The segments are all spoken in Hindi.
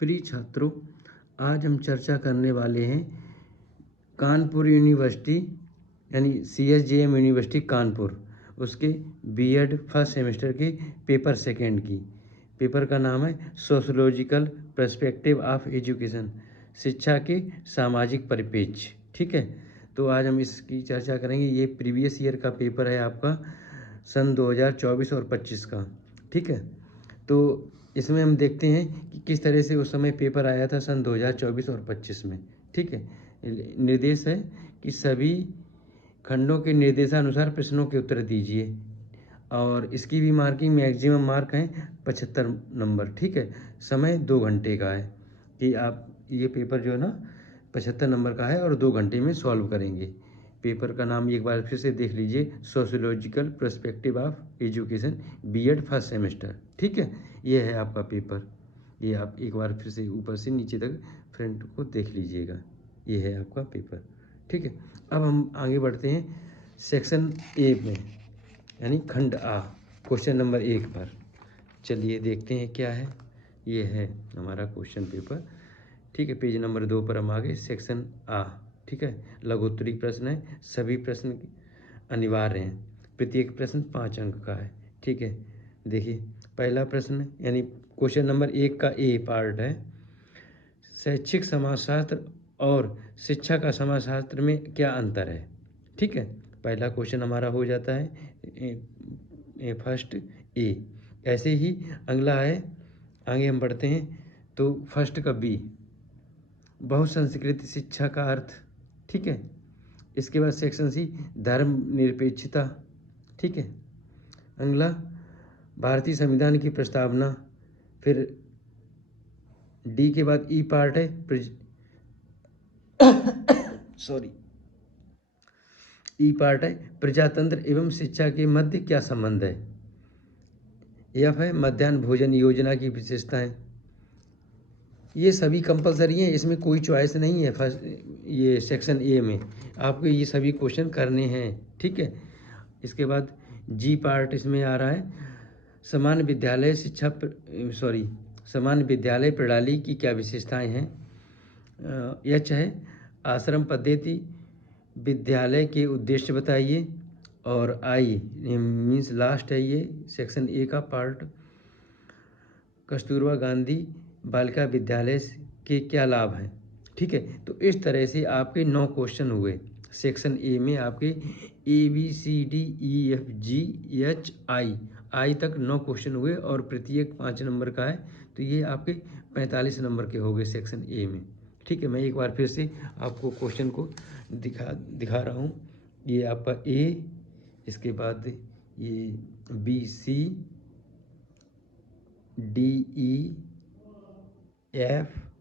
प्रिय छात्रों, आज हम चर्चा करने वाले हैं कानपुर यूनिवर्सिटी यानी CSJM यूनिवर्सिटी कानपुर, उसके बीएड फर्स्ट सेमेस्टर के पेपर सेकेंड की। पेपर का नाम है सोशोलॉजिकल पर्सपेक्टिव ऑफ एजुकेशन, शिक्षा के सामाजिक परिप्रेक्ष्य। ठीक है, तो आज हम इसकी चर्चा करेंगे। ये प्रीवियस ईयर का पेपर है आपका, सन 2024 और 25 का। ठीक है, तो इसमें हम देखते हैं कि किस तरह से उस समय पेपर आया था सन 2024 और 25 में। ठीक है, निर्देश है कि सभी खंडों के निर्देशानुसार प्रश्नों के उत्तर दीजिए, और इसकी भी मार्किंग मैक्सिमम मार्क हैं 75 नंबर। ठीक है, समय 2 घंटे का है कि आप ये पेपर जो है ना 75 नंबर का है और 2 घंटे में सॉल्व करेंगे। पेपर का नाम एक बार फिर से देख लीजिए, sociological perspective of education BEd first semester. ठीक है, ये है आपका पेपर। ये आप एक बार फिर से ऊपर से नीचे तक फ्रंट को देख लीजिएगा, ये है आपका पेपर। ठीक है, अब हम आगे बढ़ते हैं सेक्शन ए में, यानी खंड आ, क्वेश्चन नंबर 1 पर। चलिए देखते हैं क्या है। ये है हमारा क्वेश्चन पेपर। ठीक है, पेज नंबर 2 पर हम आगे सेक्शन आ। ठीक है, लघुत्तरी प्रश्न है, सभी प्रश्न अनिवार्य हैं, प्रत्येक प्रश्न 5 अंक का है। ठीक है, देखिए पहला प्रश्न यानी क्वेश्चन नंबर 1 का ए पार्ट है, शैक्षिक समाजशास्त्र और शिक्षा का समाजशास्त्र में क्या अंतर है। ठीक है, पहला क्वेश्चन हमारा हो जाता है फर्स्ट ए। ऐसे ही अगला है, आगे हम बढ़ते हैं तो फर्स्ट का बी, बहुसंस्कृति शिक्षा का अर्थ। ठीक है, इसके बाद सेक्शन सी, धर्म निरपेक्षता। ठीक है, अगला भारतीय संविधान की प्रस्तावना। फिर डी के बाद ई पार्ट है सॉरी ई पार्ट है प्रजातंत्र एवं शिक्षा के मध्य क्या संबंध है। एफ है मध्याह्न भोजन योजना की विशेषताएं। ये सभी कंपलसरी हैं, इसमें कोई चॉइस नहीं है। फर्स्ट ये सेक्शन ए में आपको ये सभी क्वेश्चन करने हैं। ठीक है, इसके बाद जी पार्ट इसमें आ रहा है, समान विद्यालय शिक्षा समान विद्यालय प्रणाली की क्या विशेषताएं हैं। एच है आश्रम पद्धति विद्यालय के उद्देश्य बताइए। और आई मीन्स लास्ट है ये सेक्शन ए का पार्ट, कस्तूरबा गांधी बालिका विद्यालय के क्या लाभ हैं। ठीक है, तो इस तरह से आपके 9 क्वेश्चन हुए सेक्शन ए में। आपके ABCDEFGHI तक 9 क्वेश्चन हुए और प्रत्येक 5 नंबर का है, तो ये आपके 45 नंबर के हो गए सेक्शन ए में। ठीक है, मैं एक बार फिर से आपको क्वेश्चन को दिखा रहा हूँ। ये आपका ए, इसके बाद ये BCDEF,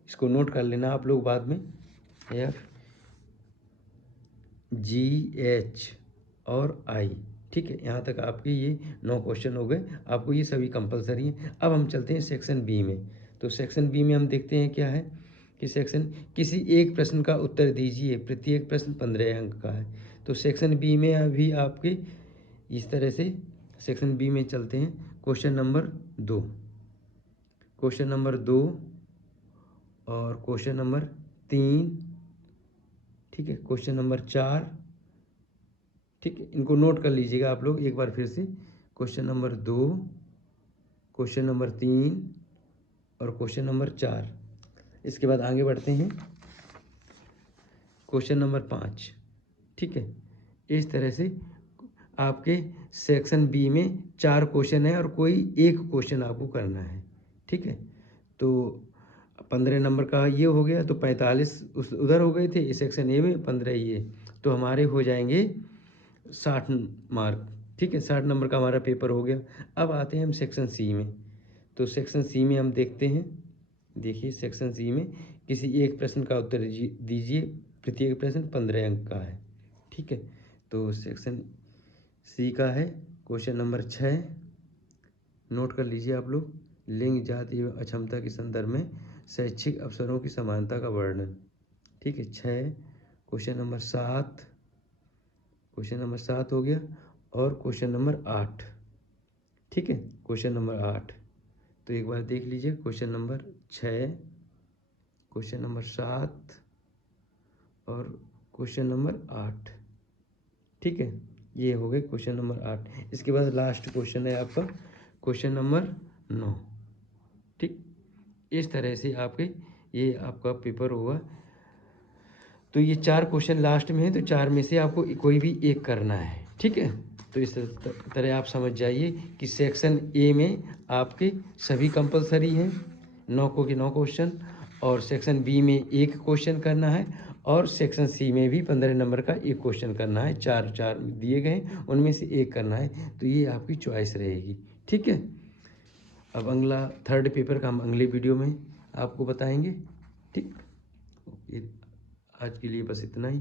इसको नोट कर लेना आप लोग बाद में, FGH और I। ठीक है, यहाँ तक आपके ये 9 क्वेश्चन हो गए, आपको ये सभी कंपलसरी हैं। अब हम चलते हैं सेक्शन बी में। तो सेक्शन बी में हम देखते हैं क्या है कि सेक्शन किसी एक प्रश्न का उत्तर दीजिए, प्रत्येक प्रश्न 15 अंक का है। तो सेक्शन बी में अभी आपके इस तरह से सेक्शन बी में चलते हैं। क्वेश्चन नंबर 2, क्वेश्चन नंबर 2 और क्वेश्चन नंबर 3। ठीक है, क्वेश्चन नंबर 4। ठीक है, इनको नोट कर लीजिएगा आप लोग एक बार फिर से। क्वेश्चन नंबर 2, क्वेश्चन नंबर 3 और क्वेश्चन नंबर 4। इसके बाद आगे बढ़ते हैं क्वेश्चन नंबर 5। ठीक है, इस तरह से आपके सेक्शन बी में 4 क्वेश्चन है और कोई एक क्वेश्चन आपको करना है। ठीक है, तो 15 नंबर का ये हो गया, तो 45 उधर हो गए थे सेक्शन ए में, 15 ये, तो हमारे हो जाएंगे 60 मार्क। ठीक है, 60 नंबर का हमारा पेपर हो गया। अब आते हैं हम सेक्शन सी में। तो सेक्शन सी में हम देखते हैं, देखिए सेक्शन सी में किसी एक प्रश्न का उत्तर दीजिए, प्रत्येक प्रश्न 15 अंक का है। ठीक है, तो सेक्शन सी का है क्वेश्चन नंबर 6, नोट कर लीजिए आप लोग। लिंग जाति एवं अक्षमता के संदर्भ में शैक्षिक अवसरों की समानता का वर्णन। ठीक है, 6। क्वेश्चन नंबर 7, क्वेश्चन नंबर 7 हो गया, और क्वेश्चन नंबर 8। ठीक है, क्वेश्चन नंबर 8, तो एक बार देख लीजिए क्वेश्चन नंबर 6, क्वेश्चन नंबर 7 और क्वेश्चन नंबर 8। ठीक है, ये हो गए क्वेश्चन नंबर 8। इसके बाद लास्ट क्वेश्चन है आपका क्वेश्चन नंबर 9। ठीक, इस तरह से आपके ये आपका पेपर होगा। तो ये 4 क्वेश्चन लास्ट में है, तो 4 में से आपको कोई भी एक करना है। ठीक है, तो इस तरह आप समझ जाइए कि सेक्शन ए में आपके सभी कंपलसरी हैं 9 को के 9 क्वेश्चन, और सेक्शन बी में एक क्वेश्चन करना है, और सेक्शन सी में भी 15 नंबर का एक क्वेश्चन करना है। 4 दिए गए हैं, उनमें से एक करना है। तो ये आपकी चॉइस रहेगी। ठीक है, अब अगला थर्ड पेपर का हम अगले वीडियो में आपको बताएंगे। ठीक, आज के लिए बस इतना ही।